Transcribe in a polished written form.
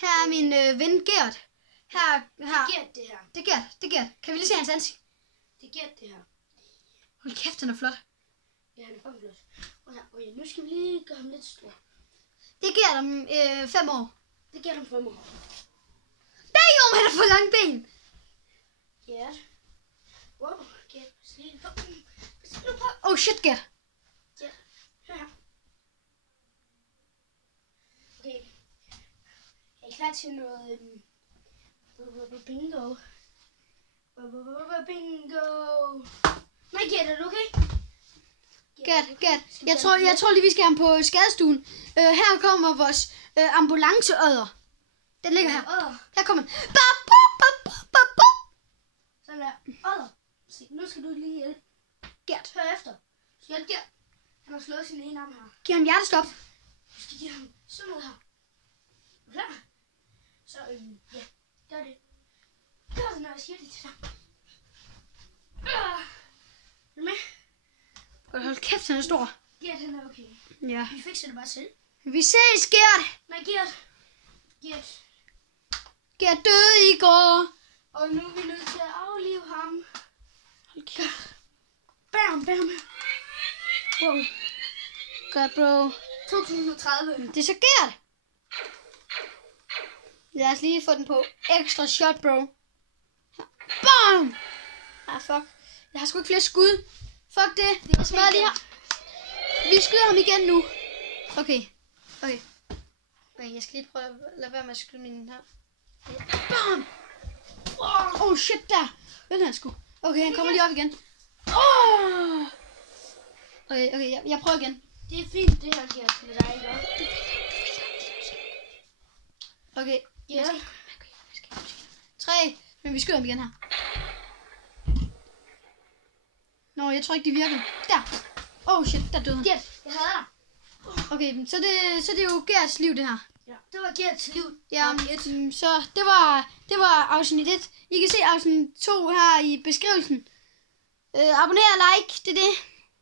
Her er min ven Gert. Her. Det er Gert, det her. Det er Gert. Kan vi lige se hans ansigt? Det er Gert, det her. Hold kæft, han er flot. Ja, han er fucking flot. Okay, nu skal vi lige gøre ham lidt stor. Det er Gert om 5 år. Det er Gert om 5 år. Damn, han har for lange ben. Gert. Wow, Gert. Oh shit, Gert. Gert. Hør her. Okay. Er I klar til noget bingo? Bingo. Nej, Gert, er du okay? Gert. Jeg tror lige, vi skal have ham på skadestuen. Her kommer vores ambulanceødder. Den ligger her. Her kommer den. Sådan der. Odder. Nu skal du lige hjælpe. Gert. Hør efter. Du skal hjælpe Gert. Han har slået sin ene arm her. Giv ham hjertestop. Du skal give ham sådan noget her. Er du klar? Så ja. Gør det. Gør det, når jeg siger det til dig. Er du med? Hold kæft, han er stor. Gert, han er okay. Ja. Vi fikser det bare selv. Vi ses, Gert. Nej, Gert. Gert. Gert døde i går. Og nu er vi nødt til at aflive ham. Hold kæft. Bam. Wow. Godt, bro. 2030. Det er så Gert. Lad os lige få den på. Ekstra shot, bro. Bam! Ah, fuck. Jeg har sgu ikke flere skud. Fuck det. Jeg smadrer lige her. Vi skyder ham igen nu. Okay, jeg skal lige prøve at lade være med at skyde min her. Bam! Oh shit, der. Ved han sgu. Okay, han kommer lige op igen. Okay, jeg prøver igen. Det er fint, det her Gert med dig, ikke? Okay. Ja. 3. Men vi skyder ham igen her. Nå, jeg tror ikke, det virker. Der. Oh shit, der døde han. Gert, jeg hader dig. Okay, så det er jo Gerts liv, det her. Ja, det var Gerts liv. Ja, så det var afsnit 1. I kan se afsnit 2 her i beskrivelsen. Abonner og like, det er det.